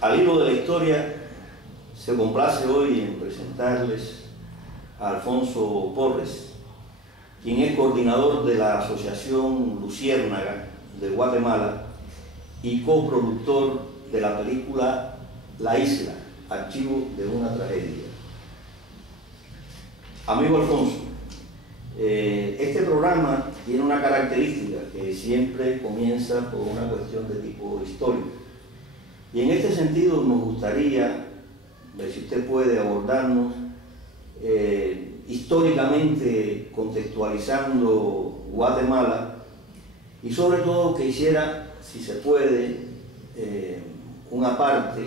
Al hilo de la historia, se complace hoy en presentarles a Alfonso Porres, quien es coordinador de la Asociación Luciérnaga de Guatemala y coproductor de la película La Isla, archivo de una tragedia. Amigo Alfonso, este programa tiene una característica que siempre comienza por una cuestión de tipo histórico. Y en este sentido nos gustaría ver si usted puede abordarnos históricamente contextualizando Guatemala y sobre todo que hiciera, si se puede, una parte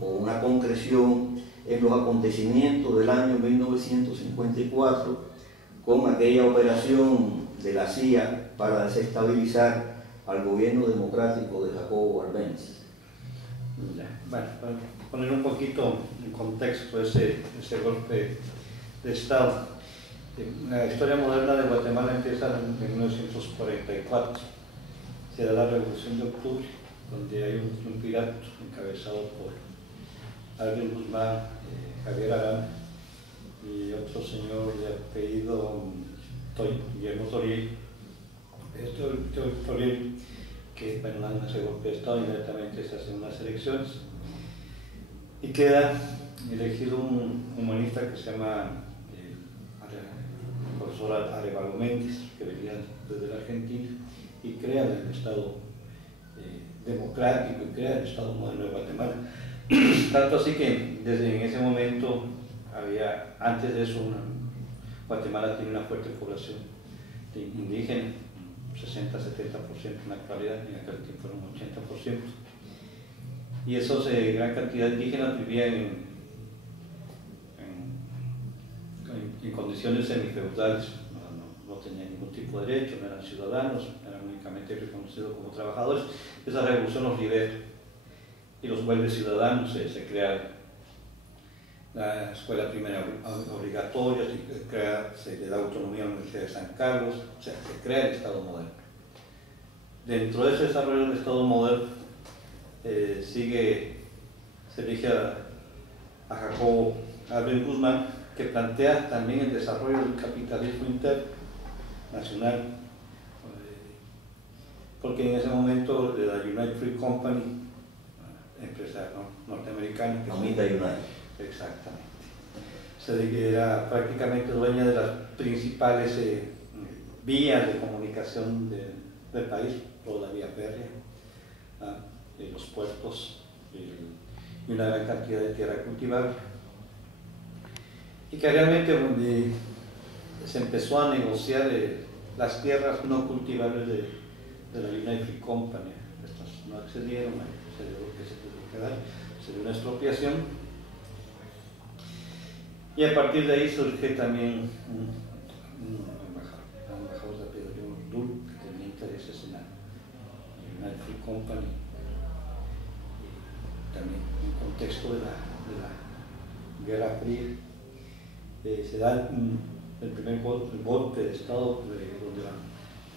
o una concreción en los acontecimientos del año 1954 con aquella operación de la CIA para desestabilizar al gobierno democrático de Jacobo Arbenz. Bueno, para poner un poquito en contexto ese golpe de Estado. La historia moderna de Guatemala empieza en 1944. Se da la Revolución de Octubre, donde hay un triunvirato encabezado por Álvaro Guzmán, Javier Arana y otro señor de apellido Guillermo Toriel. Toriel, que bueno, en ese golpe de Estado inmediatamente se hacen unas elecciones y queda elegido un humanista que se llama el profesor Arevalo Méndez, que venía desde la Argentina y crea el Estado democrático y crea el Estado moderno de Guatemala. Tanto así que desde en ese momento había, antes de eso, Guatemala tiene una fuerte población indígena, 60-70% en la actualidad, en aquel tiempo era un 80%. Y esos gran cantidad de indígenas vivían en condiciones semifeudales, no tenían ningún tipo de derecho, no eran ciudadanos, eran únicamente reconocidos como trabajadores. Esa revolución los libera y los vuelve ciudadanos. Se crea la escuela primaria obligatoria, se le da autonomía a la Universidad de San Carlos, o sea, se crea el Estado moderno. Dentro de ese desarrollo del Estado moderno se elige a Jacobo Arbenz Guzmán, que plantea también el desarrollo del capitalismo interno nacional, porque en ese momento la United Fruit Company, empresa norteamericana, Amita United, exactamente, era prácticamente dueña de las principales vías de comunicación del país, toda la vía férrea, los puertos y una gran cantidad de tierra cultivable, y que realmente se empezó a negociar las tierras no cultivables de la United Fruit Company. Estas no accedieron, se dio lo que se tuvo que dar, se dio una expropiación, y a partir de ahí surge también un embajador de apellido Dul, que tenía intereses en la United Fruit Company, y también en el contexto de la Guerra Fría. Se da el primer golpe de Estado donde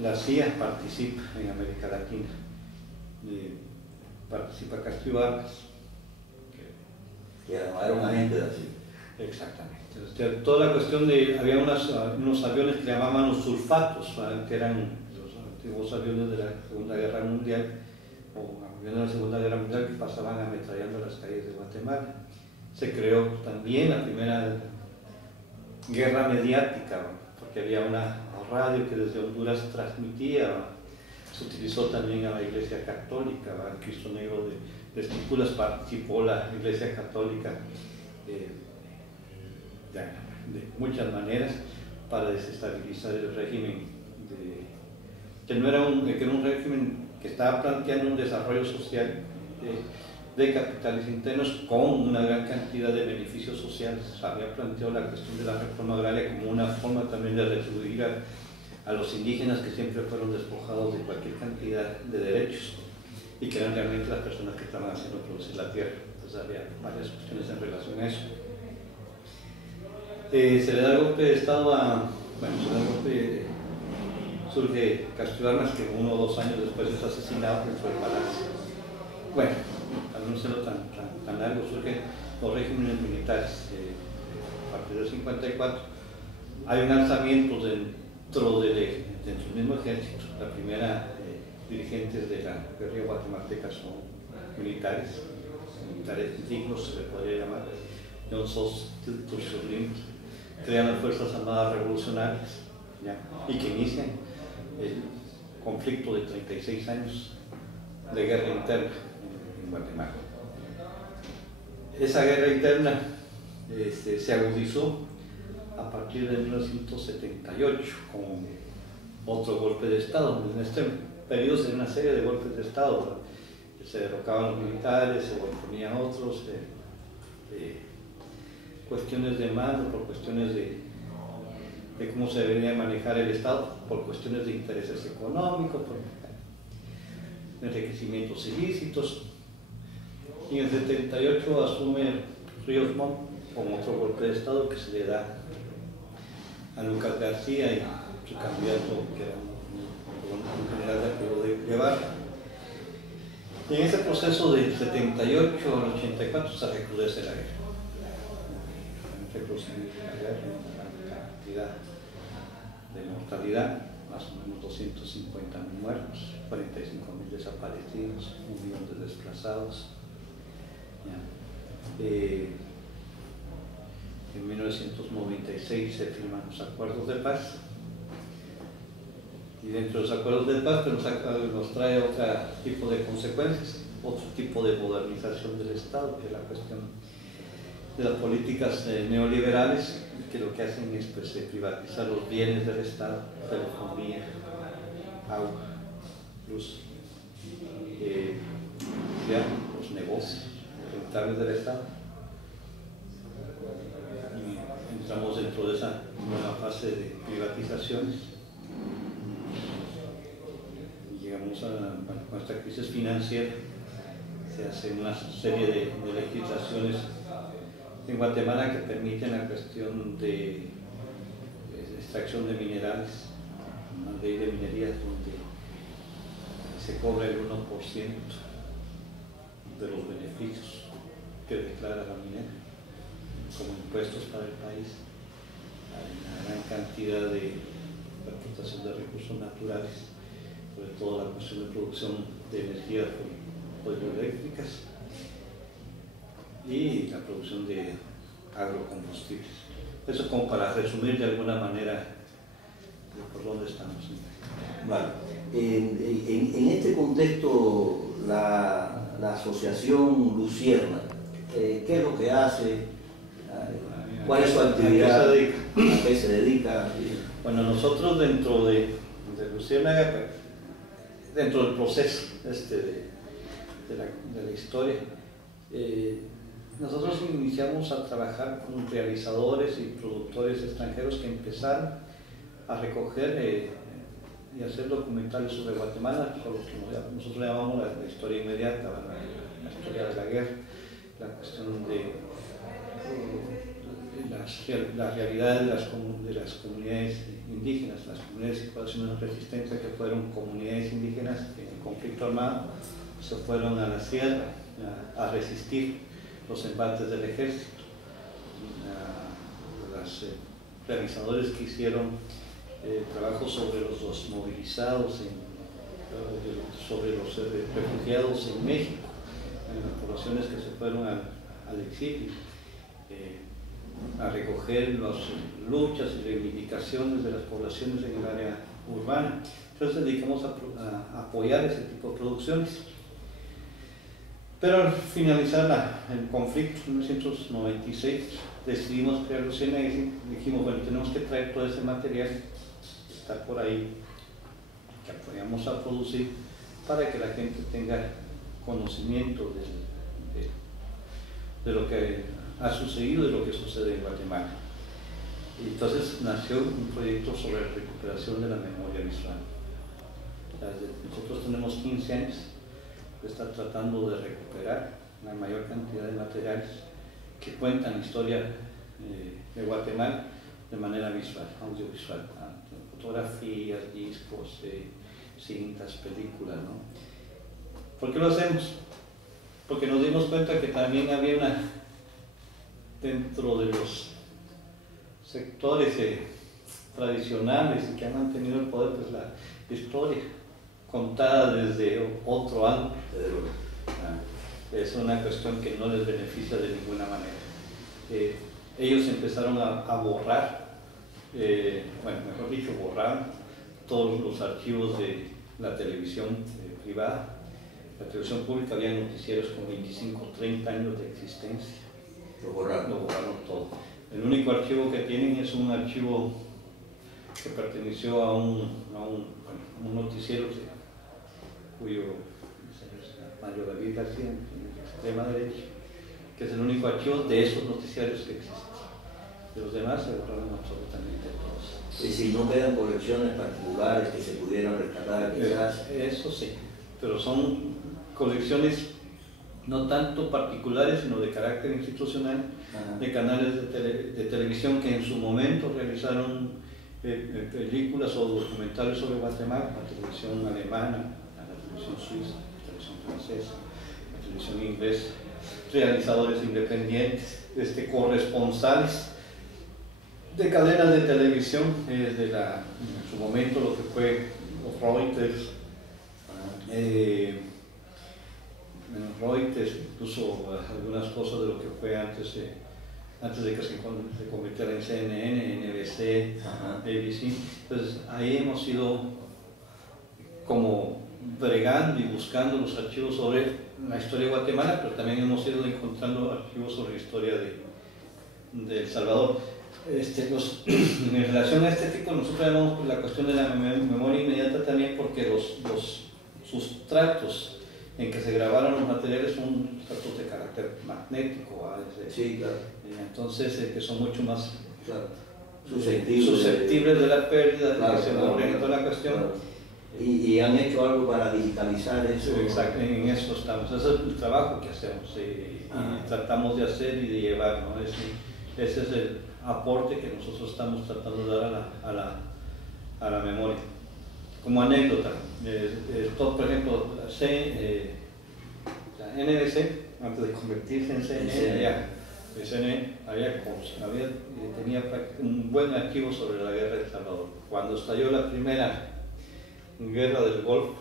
la CIA participa en América Latina. Participa Castro Vargas, que era un agente de la CIA. Exactamente. Entonces, toda la cuestión de, había unos aviones que llamaban los sulfatos, que eran los antiguos aviones de la Segunda Guerra Mundial, o aviones de la Segunda Guerra Mundial que pasaban ametrallando las calles de Guatemala. Se creó también la primera guerra mediática, porque había una radio que desde Honduras transmitía. Se utilizó también a la Iglesia Católica, el Cristo Negro de Estípulas participó la Iglesia Católica de muchas maneras para desestabilizar el régimen, que era un régimen que estaba planteando un desarrollo social de capitales internos con una gran cantidad de beneficios sociales. Había planteado la cuestión de la reforma agraria como una forma también de retribuir a los indígenas, que siempre fueron despojados de cualquier cantidad de derechos y que eran realmente las personas que estaban haciendo producir la tierra. Entonces había varias cuestiones en relación a eso. Se le da el golpe de Estado surge Castro Vargas, que 1 o 2 años después es asesinado dentro del palacio. Bueno, para no serlo tan largo, surgen los regímenes militares. A partir del 54 hay un alzamiento dentro del mismo ejército. La primera dirigentes de la guerrilla guatemalteca son militares dignos, se le podría llamar. John Sos, Tito Churlin, crean las Fuerzas Armadas Revolucionarias, ¿ya? Y que inician el conflicto de 36 años de guerra interna en Guatemala. Esa guerra interna se agudizó a partir de 1978 con otro golpe de Estado. En este periodo se dio una serie de golpes de Estado, ¿no? Se derrocaban los militares, se ponían otros, cuestiones de mando, por cuestiones de cómo se debería manejar el Estado, por cuestiones de intereses económicos, por enriquecimientos ilícitos. Y en el 78 asume Ríos Montt con otro golpe de Estado que se le da a Lucas García y su candidato, que era un general de Arturo de Guevara. Y en ese proceso del 78 al 84 se recrudece la guerra. Una cantidad de mortalidad, más o menos 250.000 muertos, 45.000 desaparecidos, 1 millón de desplazados. En 1996 se firman los acuerdos de paz. Y dentro de los acuerdos de paz nos trae otro tipo de consecuencias, otro tipo de modernización del Estado, que es la cuestión de las políticas neoliberales, que lo que hacen es privatizar los bienes del Estado, telefonía, agua, luz, los negocios rentables del Estado. Y entramos dentro de esa nueva fase de privatizaciones. Llegamos a nuestra crisis financiera, se hace una serie de legislaciones en Guatemala que permiten la cuestión de extracción de minerales, una ley de minería donde se cobra el 1% de los beneficios que declara la minera como impuestos para el país. Hay una gran cantidad de explotación de recursos naturales, sobre todo la cuestión de producción de energías hidroeléctricas y la producción de agrocombustibles. Eso como para resumir de alguna manera por dónde estamos. Vale. En este contexto, la asociación Lucierna, ¿qué es lo que hace? ¿Cuál es su actividad? ¿A qué se dedica? Bueno, nosotros dentro de Lucierna, dentro del proceso de la historia, nosotros iniciamos a trabajar con realizadores y productores extranjeros que empezaron a recoger y hacer documentales sobre Guatemala, con los que nosotros llamamos la historia inmediata, la historia de la guerra, la cuestión de las realidades de las comunidades indígenas, las comunidades y poblaciones de resistencia que fueron comunidades indígenas que en conflicto armado se fueron a la sierra a resistir los embates del ejército. Los realizadores que hicieron trabajos sobre los movilizados, sobre los refugiados en México, en las poblaciones que se fueron al exilio, a recoger las luchas y reivindicaciones de las poblaciones en el área urbana. Entonces dedicamos a apoyar ese tipo de producciones. Pero al finalizar el conflicto en 1996 decidimos crear Lucierna y dijimos, bueno, tenemos que traer todo ese material que está por ahí, que apoyamos a producir, para que la gente tenga conocimiento de lo que ha sucedido y de lo que sucede en Guatemala. Y entonces nació un proyecto sobre la recuperación de la memoria visual. Nosotros tenemos 15 años de estar tratando de recuperar la mayor cantidad de materiales que cuentan la historia de Guatemala de manera visual, audiovisual, fotografías, discos, cintas, películas, ¿no? ¿Por qué lo hacemos? Porque nos dimos dimos cuenta que también había dentro de los sectores tradicionales y que han mantenido el poder, pues la historia contada desde otro ángulo. Es una cuestión que no les beneficia de ninguna manera. Ellos empezaron a borrar, bueno, mejor dicho, borrar todos los archivos de la televisión privada. La televisión pública había noticieros con 25 o 30 años de existencia. Lo borraron todo. El único archivo que tienen es un archivo que perteneció a un noticiero cuyo Mario David García, en extrema derecha, que es el único archivo de esos noticiarios que existen. De los demás se borraron absolutamente todos. Y si no quedan colecciones particulares que se pudieran rescatar, quizás. Eso sí, pero son colecciones no tanto particulares, sino de carácter institucional, de canales de televisión que en su momento realizaron películas o documentales sobre Guatemala, la televisión alemana, la televisión suiza, la televisión francesa, la televisión inglesa, realizadores independientes, corresponsales de cadenas de televisión, en su momento lo que fue los Reuters, Reuters, incluso algunas cosas de lo que fue antes de que se convirtiera en CNN, NBC, ABC. Entonces ahí hemos ido como bregando y buscando los archivos sobre la historia de Guatemala, pero también hemos ido encontrando archivos sobre la historia de El Salvador. En relación a este tipo, nosotros vemos la cuestión de la memoria inmediata también, porque los sustratos en que se grabaron los materiales son sustratos de carácter magnético, sí, claro. Entonces que son mucho más susceptibles de la pérdida, claro, que se borren toda la cuestión. Claro. Y han hecho algo para digitalizar eso. Exacto, en eso estamos, ese es el trabajo que hacemos y tratamos de hacer y de llevar, ¿no? Ese es el aporte que nosotros estamos tratando de dar a la memoria. Como anécdota, por ejemplo, la NBC, antes de convertirse en CNN, tenía un buen archivo sobre la guerra de El Salvador. Cuando estalló la primera guerra del Golfo,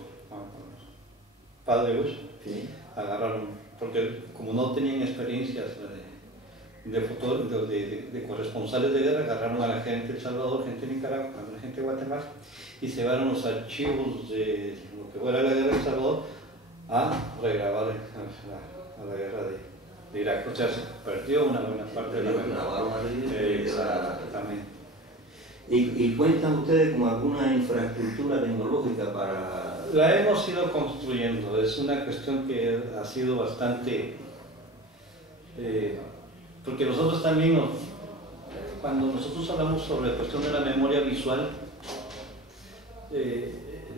padre Bush, sí, agarraron, porque como no tenían experiencias de corresponsales de guerra, agarraron a la gente de El Salvador, gente de Nicaragua, a la gente de Guatemala, y se llevaron los archivos de lo que fuera la guerra de El Salvador a regrabar a la guerra de Irak. O sea, se perdió una buena parte de la guerra. Exactamente. ¿Y cuentan ustedes con alguna infraestructura tecnológica para...? La hemos ido construyendo, es una cuestión que ha sido bastante... porque nosotros también, cuando nosotros hablamos sobre la cuestión de la memoria visual,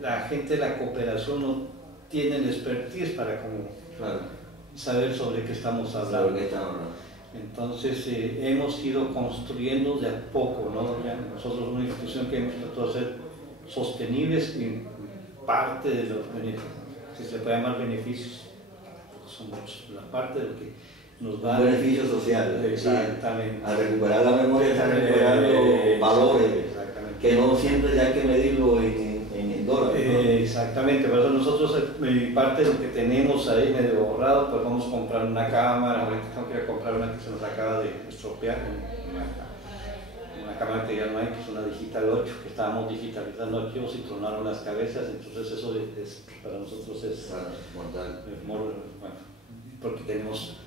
la gente de la cooperación no tiene el expertise para saber sobre qué estamos hablando. Entonces hemos ido construyendo de a poco, ¿no? Ya nosotros somos una institución que hemos tratado de ser sostenibles y parte de los beneficios, si se le puede llamar beneficios, son muchos, la parte de lo que nos da... beneficios sociales. Exactamente. Al recuperar la memoria está recuperando valores, que no siempre hay que medirlo en dólares, ¿no? Exactamente, por eso nosotros, parte de lo que tenemos ahí medio borrado, pues vamos a comprar una cámara, ahorita tengo que ir a comprar una que se nos acaba de estropear, una cámara que ya no hay, que es una Digital 8, que estábamos digitalizando archivos y tronaron las cabezas, entonces eso para nosotros es mortal. Bueno, porque tenemos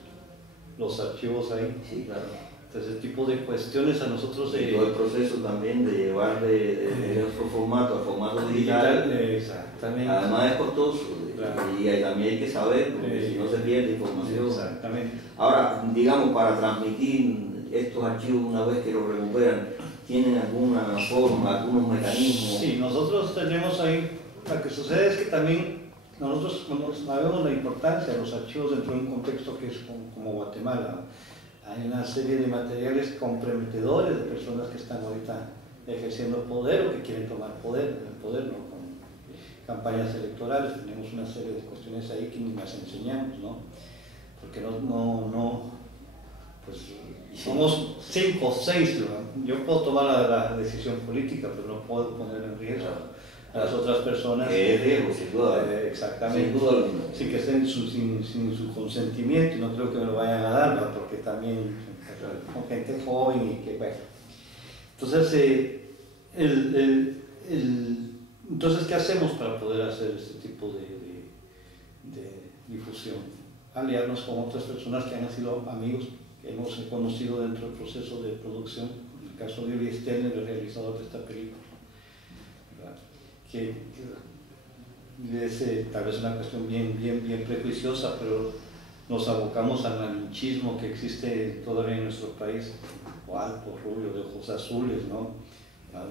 los archivos ahí. Sí, claro. Entonces, ese tipo de cuestiones a nosotros... todo el proceso también de llevar de otro formato a formato digital. Exactamente. Además es costoso, claro. Y también hay que saber, porque si no se pierde información. Exactamente. Ahora, digamos, para transmitir estos archivos una vez que los recuperan, ¿tienen alguna forma, algunos mecanismos? Sí, nosotros tenemos ahí, lo que sucede es que también nosotros sabemos la importancia de los archivos dentro de un contexto que es como Guatemala. Hay una serie de materiales comprometedores de personas que están ahorita ejerciendo poder o que quieren tomar poder, ¿no? Con campañas electorales. Tenemos una serie de cuestiones ahí que ni las enseñamos, ¿no? porque pues somos 5 o 6, ¿no? Yo puedo tomar la decisión política, pero no puedo poner en riesgo a las otras personas. Que es riesgo, sin duda. Exactamente. Sin duda alguna. Sin que estén sin su consentimiento, y no creo que me lo vayan a dar, ¿no? Porque también con gente joven y que, bueno. Entonces, entonces, ¿qué hacemos para poder hacer este tipo de difusión? Aliarnos con otras personas que han sido amigos, que hemos conocido dentro del proceso de producción. En el caso de Uri Sterner, el realizador de esta película, ¿verdad? Que es tal vez una cuestión bien prejuiciosa, pero nos abocamos al malinchismo que existe todavía en nuestro país, o alto, rubio, de ojos azules, ¿no?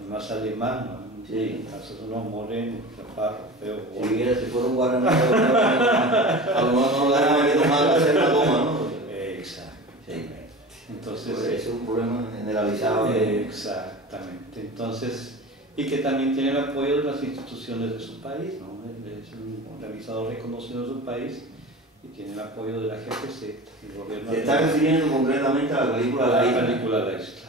Más alemán, ¿no? Sí. Haces uno moreno, chaparro, feo. Si hubiera, si fuera un guaraní, a lo mejor no le hagan tomar hacer la toma, ¿no? Exactamente. Entonces, pues es un problema generalizado. Exactamente. Entonces, y que también tiene el apoyo de las instituciones de su país, ¿no? Es un realizador reconocido en su país y tiene el apoyo de la GPZ, el gobierno. Se está refiriendo concretamente a la película La Isla. La película La Isla.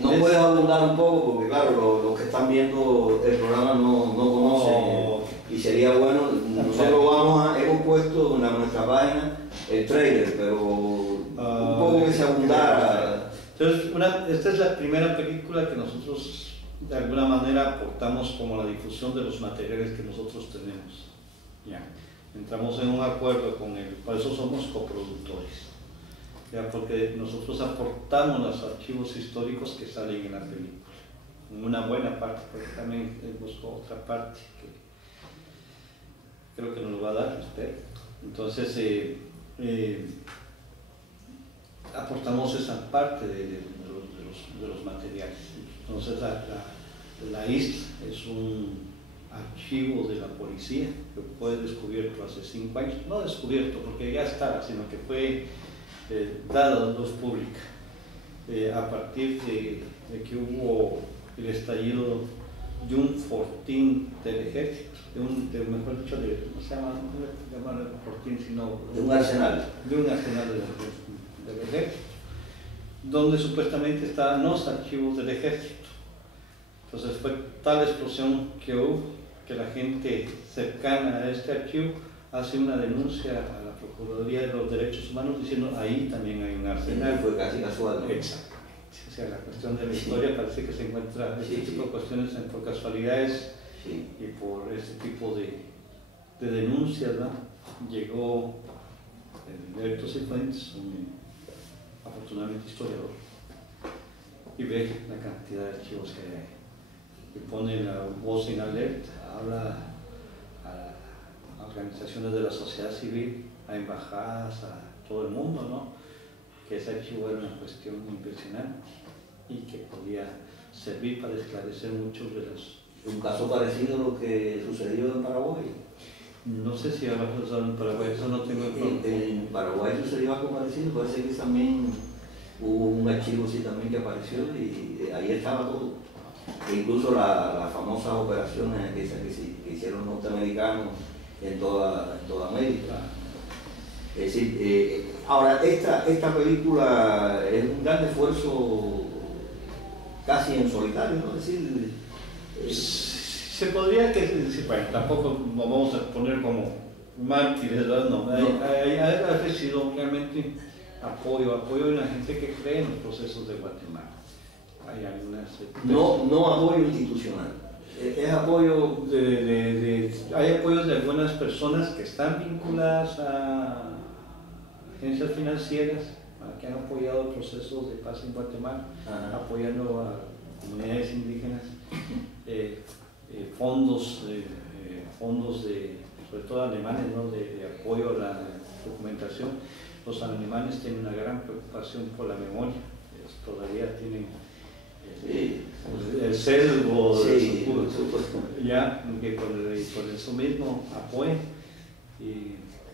No puedes abundar un poco porque, claro, los que están viendo el programa no conocen y sería bueno. Nosotros hemos puesto en nuestra página el trailer, pero un poco que se abundara. Entonces, esta es la primera película que nosotros de alguna manera aportamos como la difusión de los materiales que nosotros tenemos. Ya. Entramos en un acuerdo con él, por eso somos coproductores, ya, porque nosotros aportamos los archivos históricos que salen en la película, en una buena parte, porque también busco otra parte que creo que nos lo va a dar, espero. Entonces, aportamos esa parte de los materiales. Entonces, la isla es un archivo de la policía que fue descubierto hace 5 años, no descubierto porque ya estaba, sino que fue dado a luz pública a partir de que hubo el estallido de un fortín del ejército, mejor dicho, no se llama fortín, sino de un arsenal. De un arsenal del ejército, donde supuestamente estaban los archivos del ejército. Entonces fue tal explosión que hubo que la gente cercana a este archivo hace una denuncia a la Procuraduría de los Derechos Humanos diciendo ahí también hay un arsenal. Fue casi casual, ¿no? Exactamente. O sea, la cuestión de la historia parece que se encuentra este tipo de cuestiones por casualidades y por este tipo de denuncias, ¿no? Llegó Alberto Cifuentes, afortunadamente historiador, y ve la cantidad de archivos que hay. Y pone la voz en alerta, habla a organizaciones de la sociedad civil, a embajadas, a todo el mundo, ¿no? Que ese archivo era una cuestión impresionante y que podía servir para esclarecer muchos de los... Un caso parecido a lo que sucedió en Paraguay. No sé si habrá pasado en Paraguay, eso no tengo en Paraguay sucedió algo parecido, parece que también hubo un archivo así también que apareció y ahí estaba todo. E incluso las famosas operaciones que hicieron los norteamericanos en toda América. Es decir, ahora esta película es un gran esfuerzo casi en solitario, ¿no? Es decir, se podría decir, bueno, tampoco nos vamos a poner como mártires, ¿verdad? No, ha recibido realmente apoyo de la gente que cree en los procesos de Guatemala. Hay algunas... no apoyo institucional, es apoyo... hay apoyos de algunas personas que están vinculadas a agencias financieras que han apoyado procesos de paz en Guatemala, apoyando a comunidades indígenas, fondos sobre todo alemanes, ¿no? de apoyo a la documentación. Los alemanes tienen una gran preocupación por la memoria, todavía tienen el sesgo ya que por eso mismo apoyan,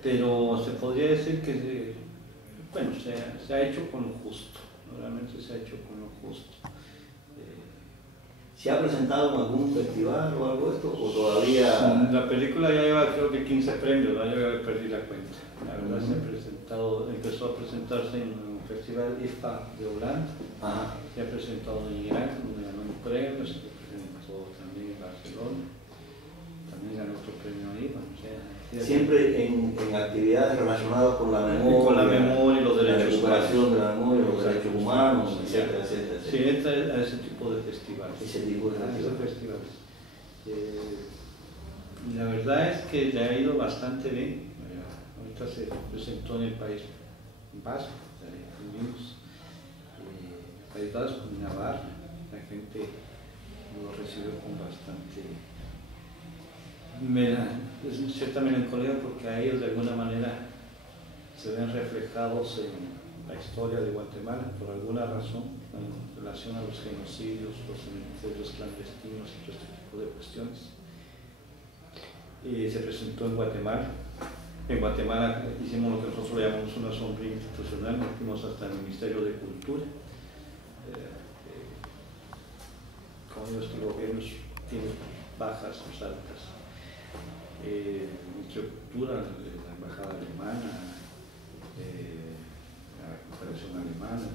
pero se podría decir que bueno, se ha hecho con lo justo, realmente se ha hecho con lo justo. ¿Se ha presentado en algún festival o algo de esto? ¿O todavía...? La película ya lleva creo que 15 premios, ¿no? Yo perdí la cuenta. La verdad empezó a presentarse en un festival IFA de Holanda. Ajá. Se ha presentado en Irak, donde ganó un premio, se presentó también en Barcelona, también ganó otro premio ahí. Bueno, o sea, siempre en actividades relacionadas con la memoria, y los derechos humanos, la recuperación de la memoria, los exacto, derechos humanos, sí, etcétera, etcétera. Sí, entra a ese tipo de festivales. Ese tipo de festivales. La verdad es que le ha ido bastante bien. Ahorita se presentó en el País Vasco, País Vasco, en Navarra. La gente lo recibió con bastante cierta melancolía, porque a ellos de alguna manera se ven reflejados en la historia de Guatemala por alguna razón en relación a los genocidios, los cementerios clandestinos y todo este tipo de cuestiones. Se presentó en Guatemala. En Guatemala hicimos lo que nosotros le llamamos una sombría institucional, nos fuimos hasta el Ministerio de Cultura. Como digo, estos gobiernos tienen bajas o altas. Ministerio de Cultura, la Embajada Alemana, la Cooperación Alemana,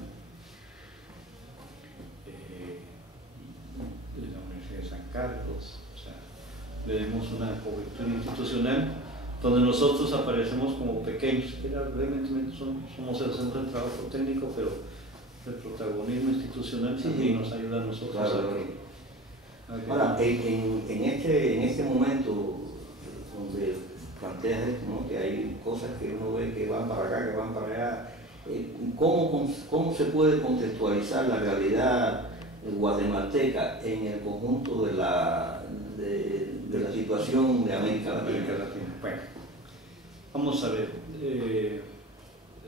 la Universidad de San Carlos. O sea, le dimos una cobertura institucional donde nosotros aparecemos como pequeños, que realmente somos el centro de trabajo técnico, pero el protagonismo institucional también nos ayuda a nosotros. Claro, ahora, en este momento donde planteas esto, ¿no? Que hay cosas que uno ve que van para acá, que van para allá, ¿cómo se puede contextualizar la realidad guatemalteca en el conjunto de la situación de América Latina? Bueno, vamos a ver.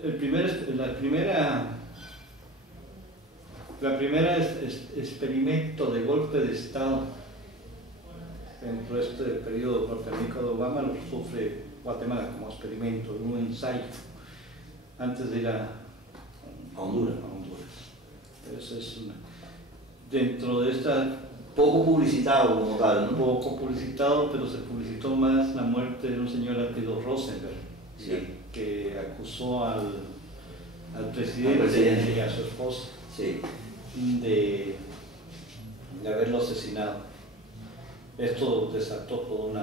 El primer experimento de golpe de Estado dentro de este periodo norteamericano de Obama lo sufre Guatemala como experimento, un ensayo, antes de ir a Honduras. Eso es dentro de esta... Poco publicitado como tal, ¿no? Poco publicitado, pero se publicitó más la muerte de un señor apellido Rosenberg, sí, que acusó al presidente y a su esposa, sí, de haberlo asesinado. Esto desató todo un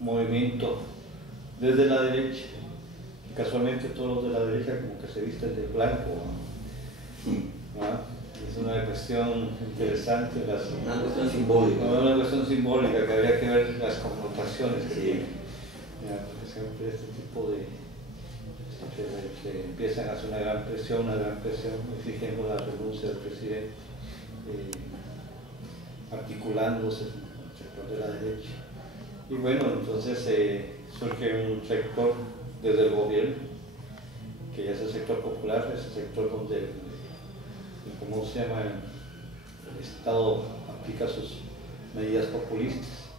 movimiento desde la derecha, y casualmente todos los de la derecha como que se visten de blanco, ¿no? Es una cuestión interesante, una cuestión simbólica. Una cuestión simbólica que habría que ver las connotaciones que tiene. Porque siempre este tipo de... se empiezan a hacer una gran presión, exigiendo la renuncia del presidente, articulándose con el sector de la derecha. Y bueno, entonces surge un sector desde el gobierno, que ya es el sector popular, es el sector donde, ¿cómo se llama? El Estado aplica sus medidas populistas,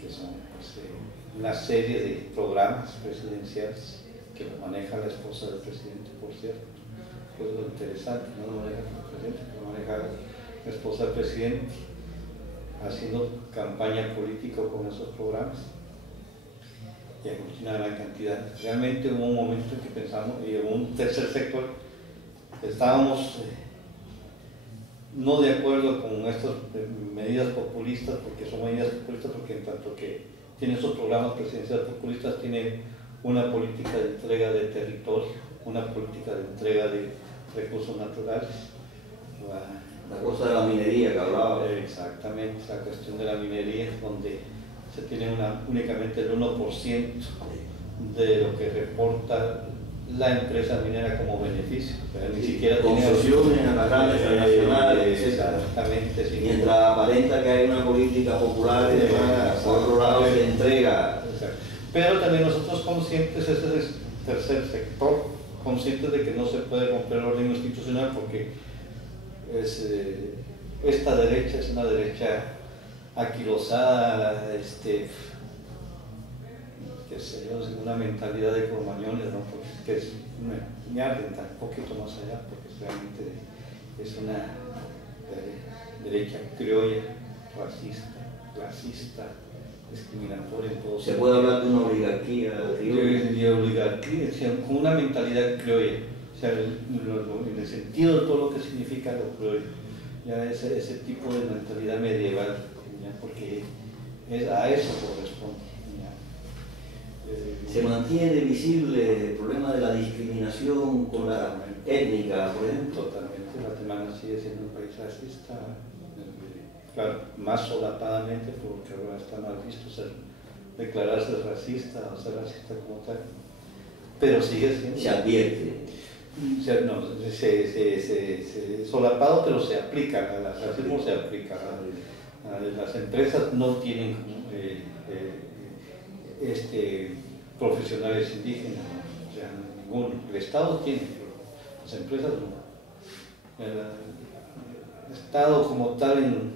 que son pues, una serie de programas presidenciales que lo maneja la esposa del presidente, por cierto. Pues lo interesante, no lo maneja el presidente, lo maneja la esposa del presidente, haciendo campaña política con esos programas. Y una gran cantidad. Realmente hubo un momento en que pensamos, y hubo un tercer sector, estábamos no de acuerdo con estas medidas populistas, porque son medidas populistas, porque en tanto que tiene esos programas presidenciales populistas, tiene una política de entrega de territorio, una política de entrega de recursos naturales. La cosa de la minería que hablaba. Exactamente, la cuestión de la minería, donde se tiene únicamente el 1% de lo que reporta la empresa minera como beneficio, pero ni siquiera concesiones a las grandes transnacionales, exactamente, sí. Mientras aparenta que hay una política popular y demás, por otro lado se entrega. Exacto. Pero también nosotros conscientes, ese es el tercer sector, conscientes de que no se puede romper el orden institucional, porque esta derecha es una derecha aquilosada, qué sé yo, una mentalidad de cromañones, ¿no? Porque me arden un poquito más allá, porque realmente es una derecha criolla, racista, clasista, discriminatoria en todo. Se puede hablar de una oligarquía de oligarquía, o sea, con una mentalidad criolla, o sea, en el sentido de todo lo que significa lo criollo, ya ese tipo de mentalidad medieval, ya, porque a eso corresponde. Se mantiene visible el problema de la discriminación con la étnica, por ejemplo. Totalmente, Guatemala sigue siendo un país racista, claro, más solapadamente porque ahora está mal visto declararse racista o ser racista como tal, pero sigue siendo. Se advierte. Solapado, pero se aplica, el racismo se aplica. Las empresas no tienen profesionales indígenas, o sea, ninguno. El Estado tiene, pero las empresas no. El Estado como tal,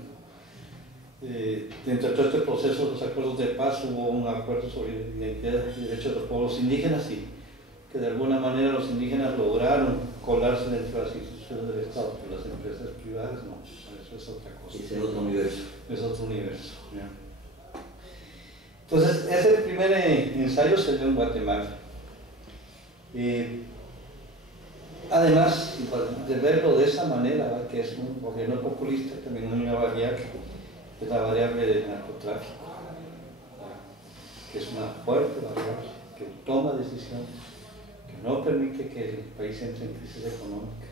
dentro de todo este proceso de los acuerdos de paz, hubo un acuerdo sobre identidad y derechos de los pueblos indígenas y que de alguna manera los indígenas lograron colarse dentro de las instituciones del Estado, pero las empresas privadas no, eso es otra cosa. Es otro universo. Es otro universo. ¿Ya? Entonces, ese primer ensayo se dio en Guatemala. Además, de verlo de esa manera, ¿verdad? Que es un gobierno populista, también hay una variable, que es la variable del narcotráfico, ¿verdad? Que es una fuerte variable, que toma decisiones, que no permite que el país entre en crisis económica,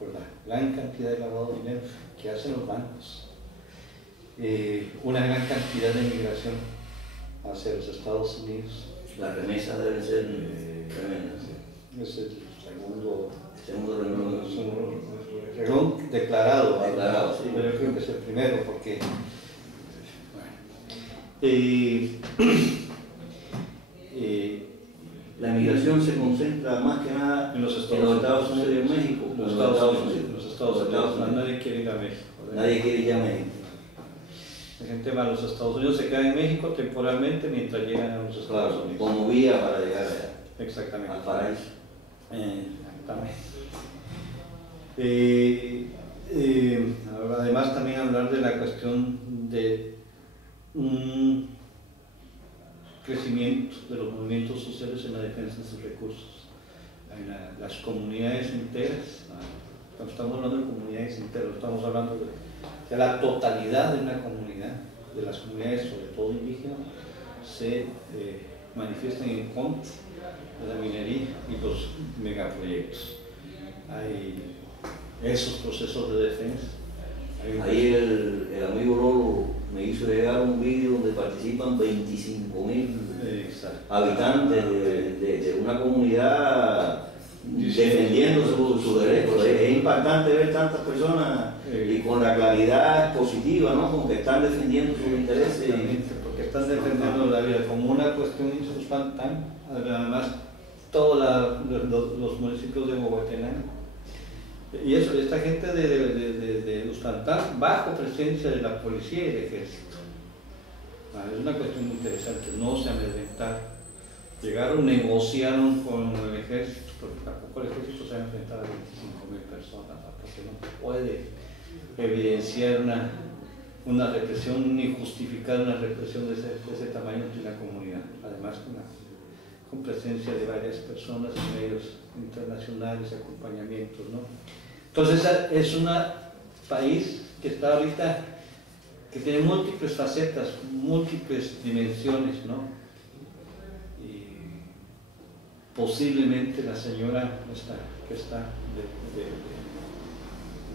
por la gran cantidad de lavado de dinero que hacen los bancos, una gran cantidad de migración hacia los Estados Unidos. Las remesas deben ser tremendas. Es el segundo renglón declarado, sí. Pero yo creo que es el primero porque la migración se concentra más que nada en los Estados Unidos y en México. Los Estados Unidos. Nadie quiere ir a México. Nadie quiere ir a México. La gente va a los Estados Unidos, se queda en México temporalmente mientras llegan a los Estados Unidos. Como vía para llegar allá. Exactamente. Al paraíso. Además también hablar de la cuestión de un crecimiento de los movimientos sociales en la defensa de sus recursos. Las comunidades enteras, cuando estamos hablando de comunidades enteras, estamos hablando de la totalidad de una comunidad, de las comunidades, sobre todo indígenas, se manifiestan en contra de la minería y los megaproyectos. Hay esos procesos de defensa. Ahí el amigo Lolo me hizo llegar un vídeo donde participan 25.000 habitantes de una comunidad defendiendo su derecho. Es impactante ver tantas personas y con la claridad positiva, ¿no? Con que están defendiendo sus intereses. Porque están defendiendo la vida como una cuestión insustancial. Además, todos los municipios de Huehuetenango. Y eso, esta gente de Ustantán, bajo presencia de la policía y del ejército. Es una cuestión interesante, no se amedrentaron. Llegaron, negociaron con el ejército, porque tampoco el ejército se va a enfrentar a 25.000 personas, porque no puede evidenciar una represión ni justificar una represión de ese tamaño entre la comunidad. Además, con presencia de varias personas en medios internacionales, acompañamientos, ¿no? Entonces es un país que está ahorita, que tiene múltiples facetas, múltiples dimensiones, ¿no? Y posiblemente la señora que está la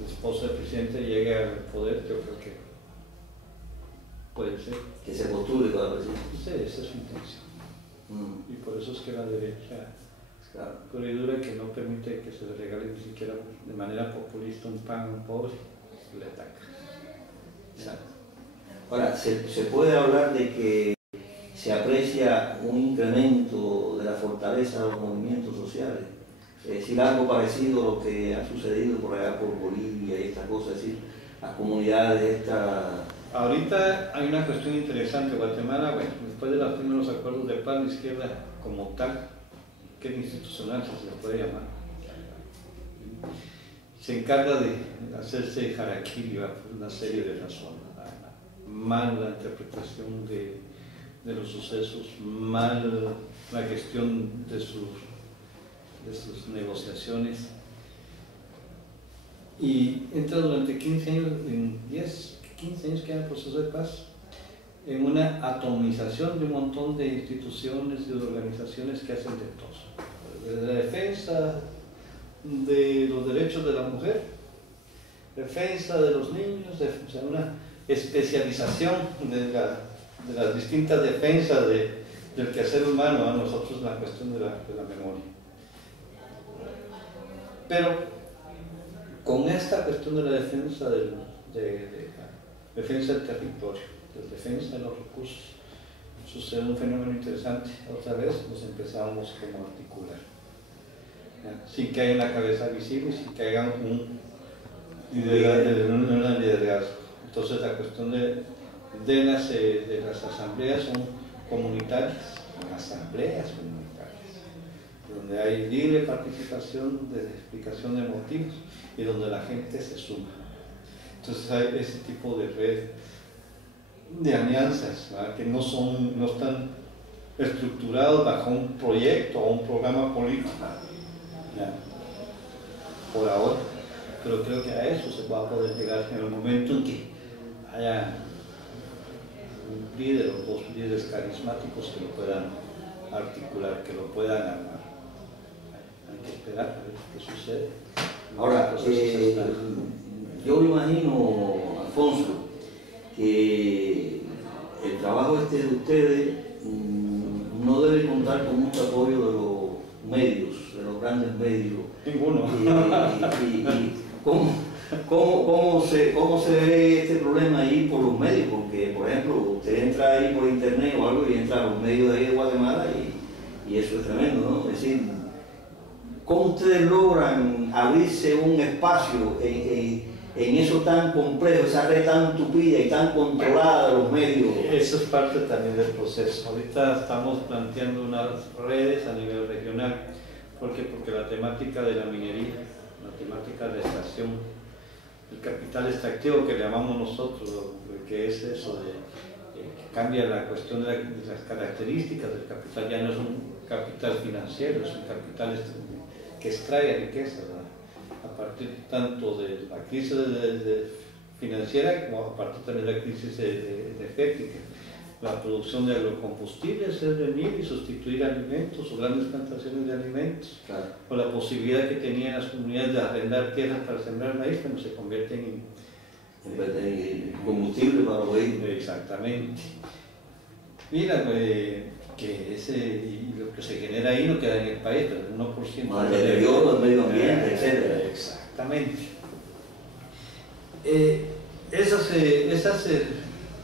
esposa del presidente llegue al poder, yo creo que puede ser. Que se postule para presidente. Sí, esa es su intención. Y por eso es que la derecha pura y dura, que no permite que se le regale ni siquiera de manera populista un pan a un pobre, le ataca. Exacto. Ahora, se puede hablar de que se aprecia un incremento de la fortaleza de los movimientos sociales, es decir, algo parecido a lo que ha sucedido por allá por Bolivia y estas cosas, es decir, las comunidades de esta... Ahorita hay una cuestión interesante. Guatemala, bueno, después de los primeros acuerdos de paz, la izquierda como tal, que es institucional, si se le puede llamar, se encarga de hacerse harakiri por una serie de razones. Mal la interpretación de los sucesos, mal la gestión de sus negociaciones, y entra durante 15 años, en 15 años que hay el proceso de paz, en una atomización de un montón de instituciones y de organizaciones que hacen de todo, desde la defensa de los derechos de la mujer, defensa de los niños, o sea, una especialización de las distintas defensas del quehacer humano, a nosotros la cuestión de la memoria. Pero con esta cuestión de la defensa del territorio, de la defensa de los recursos, sucede un fenómeno interesante. Otra vez nos empezamos como a articular, sin que haya una cabeza visible, sin que haya un liderazgo. Entonces la cuestión de las asambleas son comunitarias, asambleas comunitarias, donde hay libre participación de explicación de motivos y donde la gente se suma. Entonces hay ese tipo de red de alianzas, ¿verdad?, que no están estructurados bajo un proyecto o un programa político, ¿verdad?, por ahora, pero creo que a eso se va a poder llegar en el momento en que haya un líder o dos líderes carismáticos que lo puedan articular, que lo puedan armar. Hay que esperar a ver qué sucede. Ahora, yo me imagino, Alfonso, que el trabajo de ustedes no debe contar con mucho apoyo de los medios, de los grandes medios. Ninguno. Y ¿cómo se ve este problema ahí por los medios? Porque, por ejemplo, usted entra ahí por internet o algo y entra a los medios de ahí de Guatemala y eso es tremendo, ¿no? Es decir, ¿cómo ustedes logran abrirse un espacio en eso tan complejo, esa red tan tupida y tan controlada de los medios? Eso es parte también del proceso. Ahorita estamos planteando unas redes a nivel regional. ¿Por qué? Porque la temática de la minería, la temática de la extracción, el capital extractivo que le llamamos nosotros, que es eso de que cambia la cuestión de las características del capital, ya no es un capital financiero, es un capital que extrae riqueza, ¿verdad?, a partir tanto de la crisis financiera como a partir también de la crisis energética. La producción de agrocombustibles es venir y sustituir alimentos o grandes plantaciones de alimentos, claro, o la posibilidad que tenían las comunidades de arrendar tierras para sembrar maíz, cuando se convierten en combustible para los vehículos. Exactamente. Mira, y lo que se genera ahí no queda en el país, pero el 1%. Más el deterioro del medio ambiente, etc. Exactamente. Esas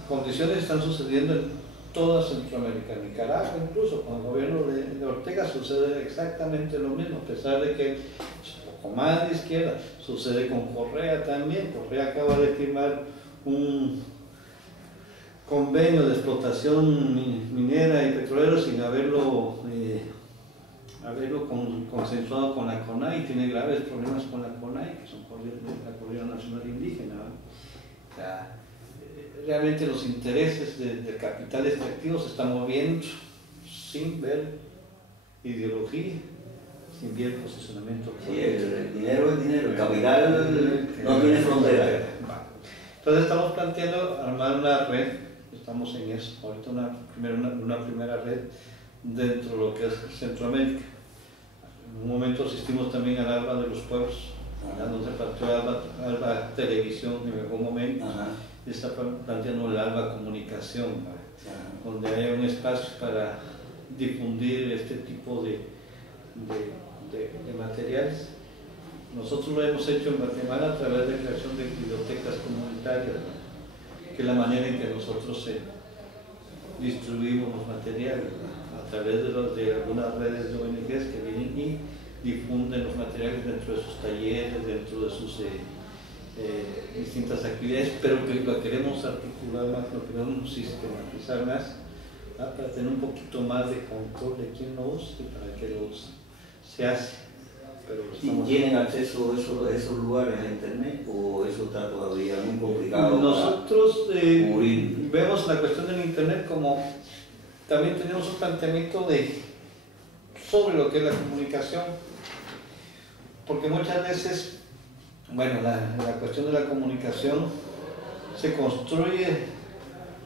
condiciones están sucediendo en toda Centroamérica, en Nicaragua incluso, con el gobierno de Ortega sucede exactamente lo mismo, a pesar de que es un poco más de izquierda, sucede con Correa también. Correa acaba de firmar un convenio de explotación minera y petrolera sin haberlo consensuado con la CONAI, y tiene graves problemas con la CONAI, que son la Coordinación Nacional Indígena, ¿no? O sea, realmente los intereses del capital extractivo se están moviendo sin ver ideología, sin ver posicionamiento. Sí, el dinero es dinero, el capital no tiene frontera. Entonces estamos planteando armar una red, estamos en eso, ahorita una primera red dentro de lo que es Centroamérica. En un momento asistimos también al ALBA de los pueblos, donde se planteó ALBA Televisión en algún momento. Y está planteando el ALBA Comunicación, donde haya un espacio para difundir este tipo de materiales. Nosotros lo hemos hecho en Guatemala a través de la creación de bibliotecas comunitarias, ¿no?, que es la manera en que nosotros distribuimos los materiales, ¿no?, a través de algunas redes de ONGs que vienen y difunden los materiales dentro de sus talleres, dentro de sus distintas actividades, pero que lo queremos articular más, lo queremos sistematizar más, ¿no?, para tener un poquito más de control de quién lo usa y para qué lo usa. Se hace pero ¿Y tienen acceso esos lugares a internet o eso está todavía muy complicado? Nosotros vemos la cuestión del internet como también tenemos un planteamiento sobre lo que es la comunicación, porque muchas veces, bueno, la cuestión de la comunicación se construye,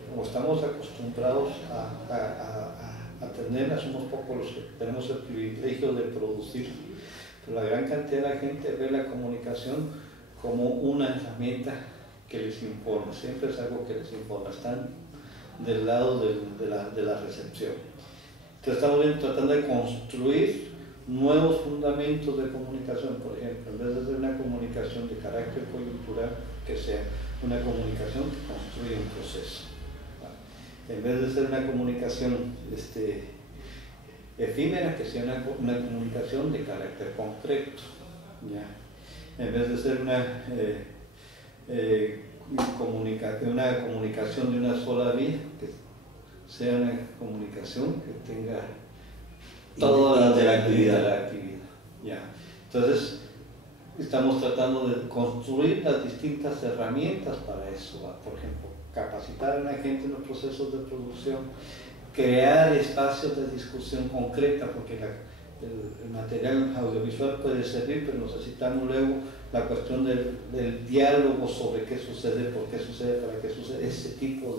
como estamos acostumbrados a tenerla, somos pocos los que tenemos el privilegio de producir, pero la gran cantidad de la gente ve la comunicación como una herramienta que les informa, siempre es algo que les informa, están del lado de la recepción. Entonces estamos tratando de construir nuevos fundamentos de comunicación, por ejemplo, en vez de ser una comunicación de carácter coyuntural, que sea una comunicación que construye un proceso. En vez de ser una comunicación efímera, que sea una comunicación de carácter concreto. ¿Ya? En vez de ser una comunicación de una sola vía, que sea una comunicación que tenga toda la interactividad. ¿Ya? Entonces, estamos tratando de construir las distintas herramientas para eso. Por ejemplo, capacitar a la gente en los procesos de producción, crear espacios de discusión concreta, porque el material audiovisual puede servir, pero necesitamos luego la cuestión del diálogo sobre qué sucede, por qué sucede, para qué sucede, ese tipo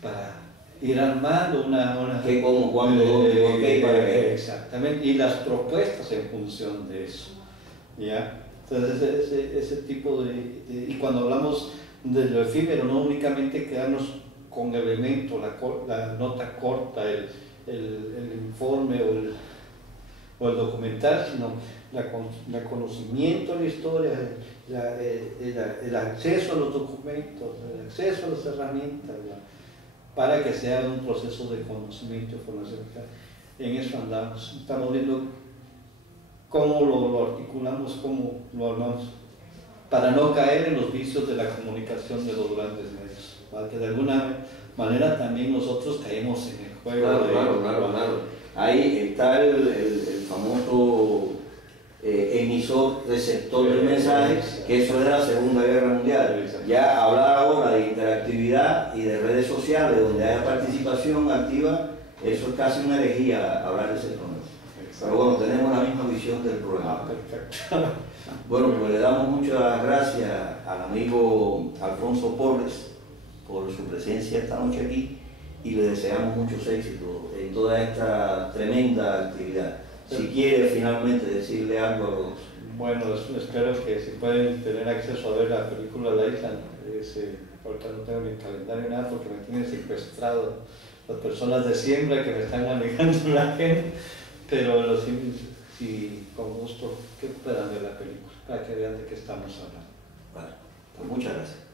para ir armando una qué, cómo, cuándo, dónde, por qué y para qué. Exactamente, y las propuestas en función de eso. ¿Ya? Entonces ese tipo y cuando hablamos de lo efímero, no únicamente quedarnos con el elemento, la nota corta, el informe o el documental, sino el conocimiento de la historia, el acceso a los documentos, el acceso a las herramientas, para que sea un proceso de conocimiento y formación. En eso andamos, estamos viendo cómo lo articulamos, cómo lo armamos, para no caer en los vicios de la comunicación de los grandes medios, para que de alguna manera también nosotros caemos en el juego. Claro. Ahí está el famoso emisor, receptor del mensaje, que eso era la Segunda Guerra Mundial. Ya hablar ahora de interactividad y de redes sociales donde haya participación activa, eso es casi una herejía hablar de ese problema. Pero bueno, tenemos la misma visión del problema. Perfecto. Bueno, pues le damos muchas gracias al amigo Alfonso Porres por su presencia esta noche aquí y le deseamos muchos éxitos en toda esta tremenda actividad. Si quiere finalmente decirle algo a los... Bueno, espero que si pueden tener acceso a ver la película La Isla, ahorita no tengo ni el calendario ni nada porque me tienen secuestrado las personas de siembra que me están manejando la gente, pero sí, con gusto que puedan ver la película para que vean de qué estamos hablando. Vale, pues muchas gracias.